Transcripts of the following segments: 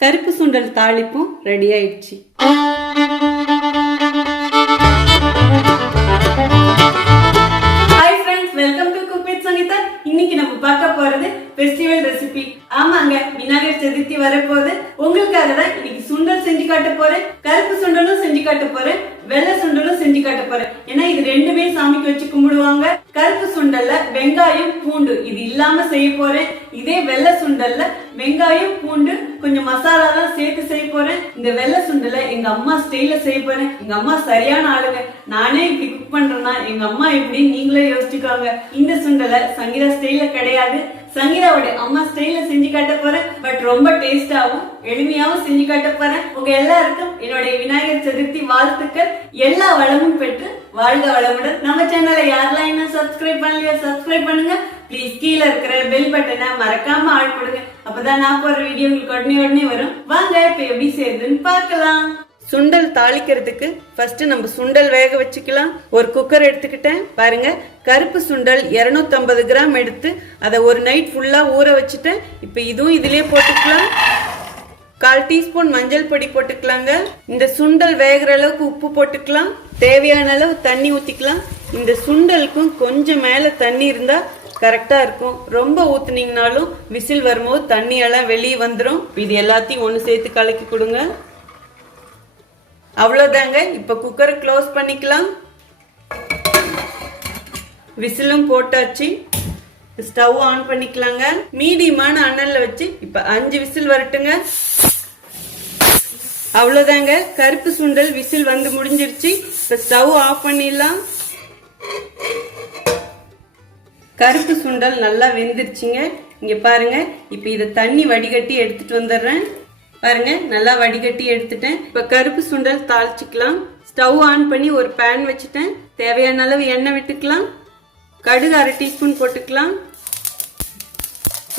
கருப்பு சுண்டல் தாளிப்பும் ரெடி ஆயிடுச்சு. Hi friends, welcome to cook with Sangeetha. இன்னைக்கு நம்ம பார்க்க போறது ஃபெஸ்டிவல் ரெசிபி. ஆமாங்க, விநாயகர் சதுர்த்தி வரப்போகுது. உங்களுக்காக தான் இன்னைக்கு சுண்டல் செஞ்சு காட்ட போறேன். கருப்பு சுண்டலும் செஞ்சு காட்ட போறேன், வெள்ளை சுண்டலும் செஞ்சு காட்ட போறேன். ஏன்னா இது ரெண்டுமே சாமிக்கு வச்சு கும்பிடுவாங்க. கருப்பு சுண்டல்ல வெங்காயம் பூண்டு இது இல்லாம செய்ய போறேன். இதே வெள்ளை சுண்டல்ல வெங்காயம் பூண்டு கொஞ்சம் மசாலா தான் சேர்த்து செய்ய போறேன். இந்த வெள்ளை சுண்டலை எங்க அம்மா ஸ்டைல செய்ய போறேன். எங்க அம்மா சரியான ஆளுங்க. நானே இப்படி குக் பண்றேன்னா எங்க அம்மா எப்படி நீங்களே யோசிச்சுக்காங்க. இந்த சுண்டலை சங்கீதா ஸ்டைல கிடையாது, சங்கீதாவோட அம்மா ஸ்டைல செஞ்சு காட்ட போறேன். பட் ரொம்ப டேஸ்டாவும் எளிமையாவும் செஞ்சு காட்ட போறேன். உங்க எல்லாருக்கும் என்னுடைய விநாயகர் சதுர்த்தி வாழ்த்துக்கள். எல்லா வளமும் பெற்று வாழ்க வளமுடன். நம்ம சேனலை யாரெல்லாம் இன்னும் சப்ஸ்கிரைப் பண்ணலையோ சப்ஸ்கிரைப் பண்ணுங்க. ப்ளீஸ் கீழே இருக்கிற பெல் பட்டனை மறக்காம ஆள் போடுங்க. அப்பதான் நான் போற வீடியோ உங்களுக்கு உடனே வரும். வாங்க இப்ப எப்படி செய்யுதுன்னு பார்க்கலாம். சுண்டல் தாளிக்கிறதுக்கு ஃபர்ஸ்ட் நம்ம சுண்டல் வேக வச்சுக்கலாம். ஒரு குக்கர் எடுத்துக்கிட்டேன். பாருங்க, கருப்பு சுண்டல் 250 கிராம் எடுத்து அதை ஒரு நைட் ஃபுல்லா ஊற வச்சுட்டேன். இப்ப இதுவும் இதுலயே போட்டுக்கலாம். 1/4 டீஸ்பூன் மஞ்சள் பொடி போட்டுக்கலாங்க. இந்த சுண்டல் வேகிற அளவுக்கு உப்பு போட்டுக்கலாம். தேவையான அளவு தண்ணி ஊத்திக்கலாம். இந்த சுண்டலுக்கும் கொஞ்சம் மேல தண்ணி இருந்தா கரெக்டா இருக்கும். ரொம்ப ஊத்துனீங்கனாலும் விசில் வரும்போது தண்ணி எல்லாம் வெளியே வந்துடும். இது எல்லாத்தையும் ஒன்று சேர்த்து கலக்கி கொடுங்க. அவ்வளோதாங்க. இப்ப குக்கரை க்ளோஸ் பண்ணிக்கலாம். விசிலும் போட்டாச்சு. ஸ்டவ் ஆன் பண்ணிக்கலாங்க. மீடியமான அனல்ல வச்சு இப்ப 5 விசில் வரட்டுங்க. அவ்வளவுதாங்க, கருப்பு சுண்டல் விசில் வந்து முடிஞ்சிருச்சு. இப்ப ஸ்டவ் ஆஃப் பண்ணிடலாம். கருப்பு சுண்டல் நல்லா வெந்துருச்சுங்க. இங்க பாருங்க. இப்ப இத தண்ணி வடிகட்டி எடுத்துட்டு வந்துடுறேன். பாருங்க, நல்லா வடிகட்டி எடுத்துட்டேன். இப்ப கருப்பு சுண்டல் தாளிச்சுக்கலாம். ஸ்டவ் ஆன் பண்ணி ஒரு பேன் வச்சுட்டேன். தேவையான அளவு எண்ணெய் விட்டுக்கலாம். கடுகு 1/2 டீஸ்பூன் போட்டுக்கலாம்.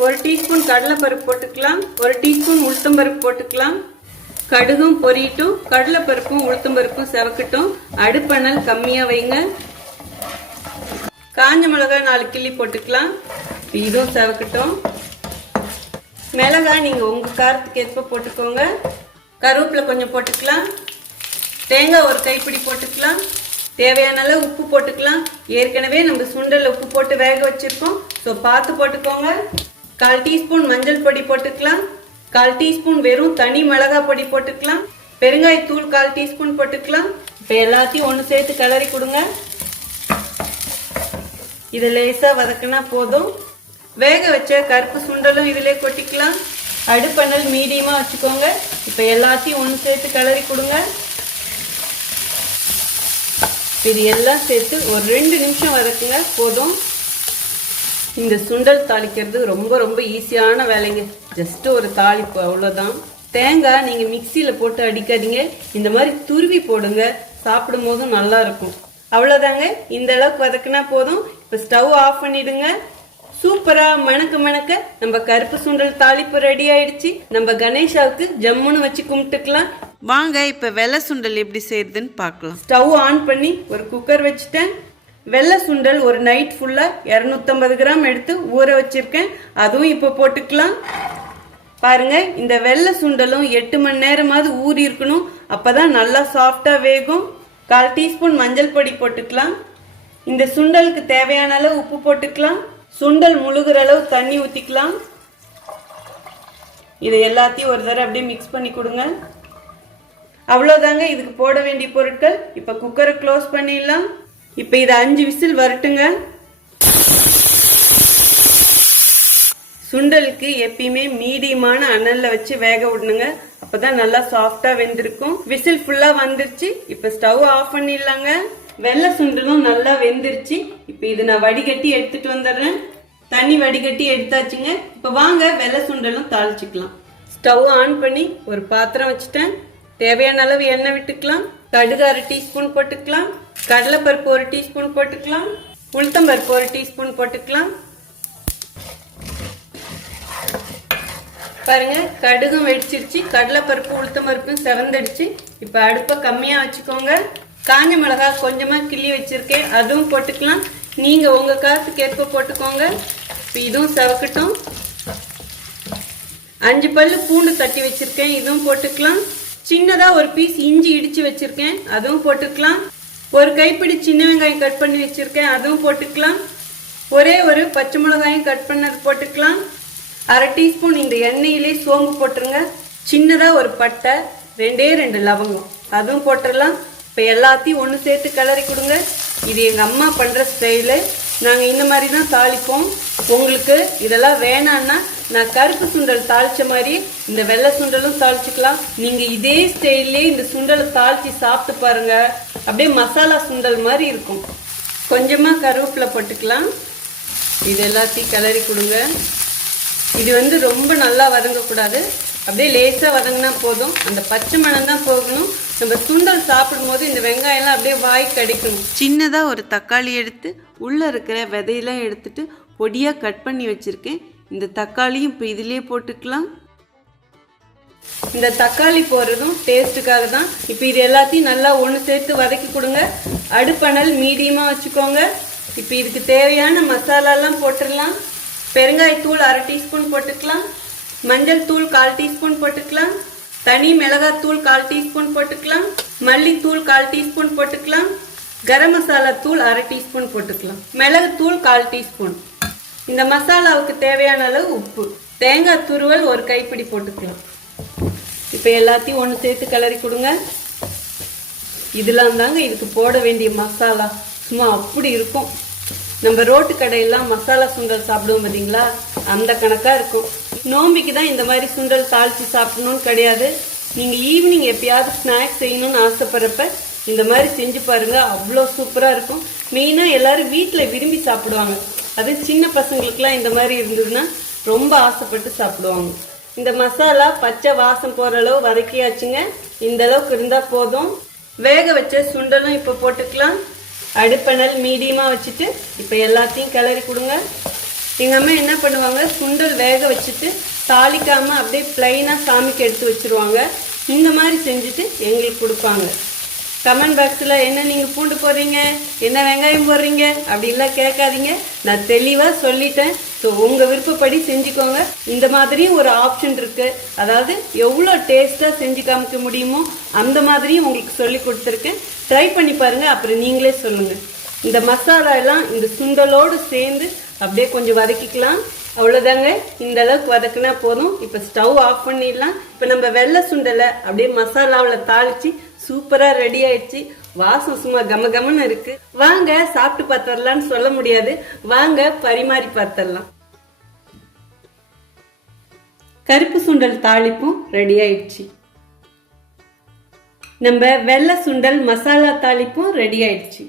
1 டீஸ்பூன் கடலைப்பருப்பு போட்டுக்கலாம். 1 டீஸ்பூன் உளுத்தம்பருப்பு போட்டுக்கலாம். கடுகும் பொரியட்டும். கடலைப்பருப்பும் உளுத்தம்பருப்பும் செவக்கட்டும். அடுப்பணல் கம்மியா வைங்க. காஞ்ச மிளகாய் 4 கிள்ளி போட்டுக்கலாம். இதுவும் செவக்கட்டும். மிளகாய் நீங்க உங்க காரத்துக்கு ஏற்ப போட்டுக்கோங்க. கருவேப்பிலை கொஞ்சம் போட்டுக்கலாம். தேங்காய் ஒரு கைப்பிடி போட்டுக்கலாம். தேவையான அளவு உப்பு போட்டுக்கலாம். ஏற்கனவே நம்ம சுண்டல் உப்பு போட்டு வேக வச்சிருக்கோம். ஸோ பார்த்து போட்டுக்கோங்க. 1/4 டீஸ்பூன் மஞ்சள் பொடி போட்டுக்கலாம். 1/4 டீஸ்பூன் வெறும் தனி மிளகாய் பொடி போட்டுக்கலாம். பெருங்காயத்தூள் 1/4 டீஸ்பூன் போட்டுக்கலாம். இப்போ எல்லாத்தையும் ஒன்று சேர்த்து கிளறி கொடுங்க. இது லேசா வதக்குனா போதும். வேக வச்ச கருப்பு சுண்டலும் இதிலே கொட்டிக்கலாம். அடுப்பணல் மீடியமா வச்சுக்கோங்க. இப்ப எல்லாத்தையும் ஒன்று சேர்த்து கிளறி கொடுங்க. இது எல்லாம் சேர்த்து ஒரு 2 நிமிஷம் வதக்குங்க போதும். இந்த சுண்டல் தாளிக்கிறது ரொம்ப ரொம்ப ஈஸியான வேலைங்க. ஜஸ்ட் ஒரு தாளிப்பு, அவ்வளவுதான். தேங்காய் நீங்க மிக்சியில போட்டு அடிக்காதீங்க. இந்த மாதிரி துருவி போடுங்க. சாப்பிடும் போதும் நல்லா இருக்கும். அவ்வளவுதாங்க. இந்த அளவுக்கு வதக்குனா போதும். இப்ப ஸ்டவ் ஆஃப் பண்ணிடுங்க. சூப்பரா மணக்க மணக்க நம்ம கருப்பு சுண்டல் தாளிப்பு ரெடி ஆயிடுச்சு. நம்ம கணேஷாவுக்கு ஜம்முன்னு வச்சு கும்பிட்டுக்கலாம். வாங்க இப்ப வெள்ளை சுண்டல் எப்படி செய்யுதுன்னு பார்க்கலாம். ஸ்டவ் ஆன் பண்ணி ஒரு குக்கர் வச்சுட்டேன். வெள்ளை சுண்டல் ஒரு நைட் ஃபுல்லா 250 கிராம் எடுத்து ஊற வச்சிருக்கேன். அதுவும் இப்ப போட்டுக்கலாம். பாருங்க, இந்த வெள்ளை சுண்டலும் 8 மணி நேரமாவது ஊறி இருக்கணும். அப்பதான் நல்லா சாஃப்டா வேகும். 1/4 டீஸ்பூன் மஞ்சள் பொடி போட்டுக்கலாம். இந்த சுண்டலுக்கு தேவையான அளவு உப்பு போட்டுக்கலாம். சுண்டல் முழுகிற அளவு தண்ணி ஊத்திக்கலாம். இதை எல்லாத்தையும் ஒரு தடவை அப்படியே மிக்ஸ் பண்ணி கொடுங்க. அவ்வளவுதாங்க இதுக்கு போட வேண்டிய பொருட்கள். இப்ப குக்கரை க்ளோஸ் பண்ணிடலாம். இப்ப இது 5 விசில் வரட்டுங்க. சுண்டலுக்கு எப்பயுமே மீடியமான அனல்ல வச்சு வேக விடணுங்க. அப்பதான் நல்லா சாஃப்டா வெந்திருக்கும். விசில் ஃபுல்லா வந்துருச்சு. இப்ப ஸ்டவ் ஆஃப் பண்ணிடலாங்க. வெள்ளை சுண்டலும் நல்லா வெந்துருச்சு. இப்ப இது நான் வடிகட்டி எடுத்துட்டு வந்துடுறேன். தண்ணி வடிகட்டி எடுத்தாச்சுங்க. இப்ப வாங்க வெள்ளை சுண்டலும் தாளிச்சுக்கலாம். ஸ்டவ் ஆன் பண்ணி ஒரு பாத்திரம் வச்சுட்டேன். தேவையான அளவு எண்ணெய் விட்டுக்கலாம். கடுகு 1/2 டீஸ்பூன் போட்டுக்கலாம். கடலைப்பருப்பு 1 டீஸ்பூன் போட்டுக்கலாம். உளுத்தம்பருப்பு 1 டீஸ்பூன் போட்டுக்கலாம். பாருங்க, கடுகும் வெடிச்சிருச்சு. கடலைப்பருப்பு உளுத்தம்பருப்பும் செவந்தடிச்சு. இப்ப அடுப்பை கம்மியா வச்சுக்கோங்க. காஞ்ச மிளகாய் கொஞ்சமா கிள்ளி வச்சிருக்கேன், அதுவும் போட்டுக்கலாம். நீங்க உங்க காரத்துக்கு ஏற்ப போட்டுக்கோங்க. இதுவும் செவக்கட்டும். 5 பல்லு பூண்டு தட்டி வச்சிருக்கேன், இதுவும் போட்டுக்கலாம். சின்னதா ஒரு பீஸ் இஞ்சி இடிச்சு வச்சிருக்கேன், அதுவும் போட்டுக்கலாம். ஒரு கைப்பிடி சின்ன வெங்காயம் கட் பண்ணி வச்சிருக்கேன், அதுவும் போட்டுக்கலாம். ஒரே ஒரு பச்சை மிளகாயும் கட் பண்ணது போட்டுக்கலாம். 1/2 டீஸ்பூன் இந்த எண்ணெயிலே சோம்பு போட்டுருங்க. சின்னதா ஒரு பட்டை, 2 லவங்கம் அதுவும் போட்டுடலாம். இப்போ எல்லாத்தையும் ஒன்று சேர்த்து கிளறி கொடுங்க. இது எங்கள் அம்மா பண்ணுற ஸ்டைலு. நாங்கள் இந்த மாதிரி தான் தாளிப்போம். உங்களுக்கு இதெல்லாம் வேணான்னா நான் கருப்பு சுண்டல் தாளிச்ச மாதிரி இந்த வெள்ளை சுண்டலும் தாளிச்சுக்கலாம். நீங்கள் இதே ஸ்டைல்லே இந்த சுண்டலை தாளித்து சாப்பிட்டு பாருங்க, அப்படியே மசாலா சுண்டல் மாதிரி இருக்கும். கொஞ்சமாக கருவேப்பிலை போட்டுக்கலாம். இது எல்லாத்தையும் கிளறி கொடுங்க. இது ரொம்ப நல்லா வதங்கக்கூடாது, அப்படியே லேசாக வதங்கினா போதும். அந்த பச்சை மணம் தான் போகணும். நம்ம சுண்டல் சாப்பிடும் போது இந்த வெங்காயம்லாம் அப்படியே வாய்க்கு அடிக்கணும். சின்னதாக ஒரு தக்காளி எடுத்து உள்ளே இருக்கிற விதையெல்லாம் எடுத்துட்டு பொடியாக கட் பண்ணி வச்சுருக்கேன். இந்த தக்காளியும் இப்போ இதிலே போட்டுக்கலாம். இந்த தக்காளி போடுறதும் டேஸ்ட்டுக்காக தான். இப்போ இது எல்லாத்தையும் நல்லா ஒன்று சேர்த்து வதக்கி கொடுங்க. அடுப்பணல் மீடியமாக வச்சுக்கோங்க. இப்போ இதுக்கு தேவையான மசாலாலாம் போட்டுடலாம். பெருங்காயத்தூள் 1/2 டீஸ்பூன் போட்டுக்கலாம். மஞ்சள் தூள் 1/4 டீஸ்பூன் போட்டுக்கலாம். தனி மிளகாத்தூள் 1/4 டீஸ்பூன் போட்டுக்கலாம். மல்லித்தூள் 1/4 டீஸ்பூன் போட்டுக்கலாம். கரம் மசாலா தூள் 1/2 டீஸ்பூன் போட்டுக்கலாம். மிளகு தூள் 1/4 டீஸ்பூன். இந்த மசாலாவுக்கு தேவையான அளவு உப்பு. தேங்காய் துருவல் ஒரு கைப்பிடி போட்டுக்கலாம். இப்போ எல்லாத்தையும் ஒன்று சேர்த்து கிளறி கொடுங்க. இதெல்லாம் தாங்க இதுக்கு போட வேண்டிய மசாலா. சும்மா அப்படி இருக்கும். நம்ம ரோட்டு கடையெல்லாம் மசாலா சுண்டல் சாப்பிடுவோம் பார்த்தீங்களா, அந்த கணக்காக இருக்கும். நோம்பிக்கு தான் இந்த மாதிரி சுண்டல் தாளித்து சாப்பிடணும்னு கிடையாது. நீங்கள் ஈவினிங் எப்பயாவது ஸ்நாக்ஸ் செய்யணும்னு ஆசைப்படுறப்ப இந்த மாதிரி செஞ்சு பாருங்கள், அவ்வளோ சூப்பராக இருக்கும். மெயினாக எல்லோரும் வீட்டில் விரும்பி சாப்பிடுவாங்க. அது சின்ன பசங்களுக்குலாம் இந்த மாதிரி இருந்ததுன்னா ரொம்ப ஆசைப்பட்டு சாப்பிடுவாங்க. இந்த மசாலா பச்சை வாசம் போகிற அளவு வதக்கியாச்சுங்க. இந்த அளவுக்கு இருந்தால் போதும். வேக வச்ச சுண்டலும் இப்போ போட்டுக்கலாம். அடுப்பணல் மீடியமாக வச்சுட்டு இப்போ எல்லாத்தையும் கிளறி கொடுங்க. எங்கள் அம்மா என்ன பண்ணுவாங்க, சுண்டல் வேக வச்சுட்டு தாளிக்காமல் அப்படியே பிளைனாக சாமிக்கு எடுத்து வச்சுருவாங்க. இந்த மாதிரி செஞ்சுட்டு எங்களுக்கு கொடுப்பாங்க. கமெண்ட் பாக்ஸில் என்ன நீங்கள் பூண்டு போடுறீங்க, என்ன வெங்காயம் போடுறீங்க அப்படின்லாம் கேட்காதீங்க. நான் தெளிவாக சொல்லிட்டேன். ஸோ உங்கள் விருப்பப்படி செஞ்சுக்கோங்க. இந்த மாதிரியும் ஒரு ஆப்ஷன் இருக்குது. அதாவது எவ்வளோ டேஸ்ட்டாக செஞ்சு காமிக்க முடியுமோ அந்த மாதிரியும் உங்களுக்கு சொல்லி கொடுத்துருக்கேன். ட்ரை பண்ணி பாருங்கள், அப்புறம் நீங்களே சொல்லுங்கள். இந்த மசாலா எல்லாம் இந்த சுண்டலோடு சேர்ந்து அப்படியே கொஞ்சம் வதக்கிக்கலாம். அவ்வளோதாங்க, இந்த அளவுக்கு வதக்குனா போதும். இப்போ ஸ்டவ் ஆஃப் பண்ணிடலாம். இப்போ நம்ம வெள்ளை சுண்டலை அப்படியே மசாலாவில் தாளித்து சூப்பராக ரெடி ஆயிடுச்சு. வாசம் சும்மா கமகமன்னு இருக்கு. வாங்க சாப்பிட்டு பார்த்துடலான்னு சொல்ல முடியாது, வாங்க பரிமாறி பார்த்துடலாம். கருப்பு சுண்டல் தாளிப்பும் ரெடி ஆயிடுச்சு. நம்ம வெள்ளை சுண்டல் மசாலா தாளிப்பும் ரெடி ஆயிடுச்சு.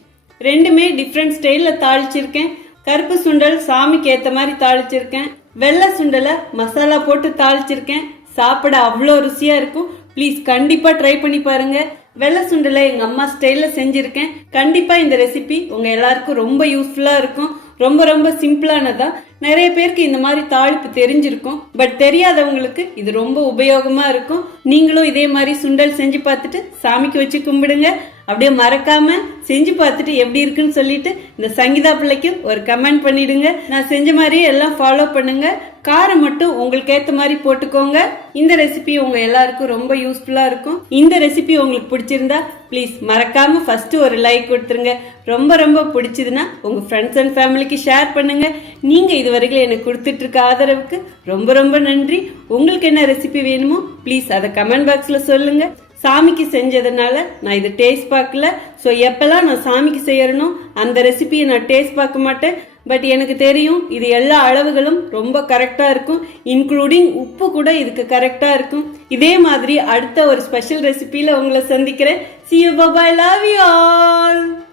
ரெண்டுமே டிஃப்ரெண்ட் ஸ்டைலில் தாளிச்சிருக்கேன். கருப்பு சுண்டல் சாமிக்கு ஏற்ற மாதிரி தாளிச்சிருக்கேன். வெள்ளை சுண்டலை மசாலா போட்டு தாளிச்சிருக்கேன். சாப்பிட அவ்வளோ ருசியாக இருக்கும். ப்ளீஸ் கண்டிப்பாக ட்ரை பண்ணி பாருங்க. வெள்ளை சுண்டலை எங்கள் அம்மா ஸ்டைலில் செஞ்சுருக்கேன். கண்டிப்பாக இந்த ரெசிபி உங்கள் எல்லாருக்கும் ரொம்ப யூஸ்ஃபுல்லாக இருக்கும். ரொம்ப ரொம்ப சிம்பிளானதான். நிறைய பேருக்கு இந்த மாதிரி தாளிப்பு தெரிஞ்சிருக்கும், பட் தெரியாதவங்களுக்கு இது ரொம்ப உபயோகமா இருக்கும். நீங்களும் இதே மாதிரி சுண்டல் செஞ்சு பார்த்துட்டு சாமிக்கு வச்சு கும்பிடுங்க. அப்படியே மறக்காம செஞ்சு பார்த்துட்டு எப்படி இருக்குன்னு சொல்லிட்டு இந்த சங்கீதா பிள்ளைக்கு ஒரு கமெண்ட் பண்ணிடுங்க. நான் செஞ்ச மாதிரியே எல்லாம் ஃபாலோ பண்ணுங்க. காரம் மட்டும் உங்களுக்கு ஏற்ற மாதிரி போட்டுக்கோங்க. இந்த ரெசிபி உங்க எல்லாருக்கும் ரொம்ப யூஸ்ஃபுல்லா இருக்கும். இந்த ரெசிபி உங்களுக்கு பிடிச்சிருந்தா ப்ளீஸ் மறக்காம ஃபர்ஸ்ட் ஒரு லைக் கொடுத்துருங்க. ரொம்ப ரொம்ப பிடிச்சதுன்னா உங்க ஃப்ரெண்ட்ஸ் அண்ட் ஃபேமிலிக்கு ஷேர் பண்ணுங்க. நீங்க இதுவரைக்கும் எனக்கு கொடுத்துட்டு இருக்க ஆதரவுக்கு ரொம்ப ரொம்ப நன்றி. உங்களுக்கு என்ன ரெசிபி வேணுமோ ப்ளீஸ் அதை கமெண்ட் பாக்ஸ்ல சொல்லுங்க. சாமிக்கு செஞ்சதுனால நான் இது டேஸ்ட் பார்க்கல. ஸோ எப்பெல்லாம் நான் சாமிக்கு செய்யறனோ அந்த ரெசிபியை நான் டேஸ்ட் பார்க்க மாட்டேன். பட் எனக்கு தெரியும் இது எல்லா அளவுகளும் ரொம்ப கரெக்டாக இருக்கும். இன்க்ளூடிங் உப்பு கூட இதுக்கு கரெக்டாக இருக்கும். இதே மாதிரி அடுத்த ஒரு ஸ்பெஷல் ரெசிபியில் உங்களை சந்திக்கிறேன். See you, bye bye, love you all.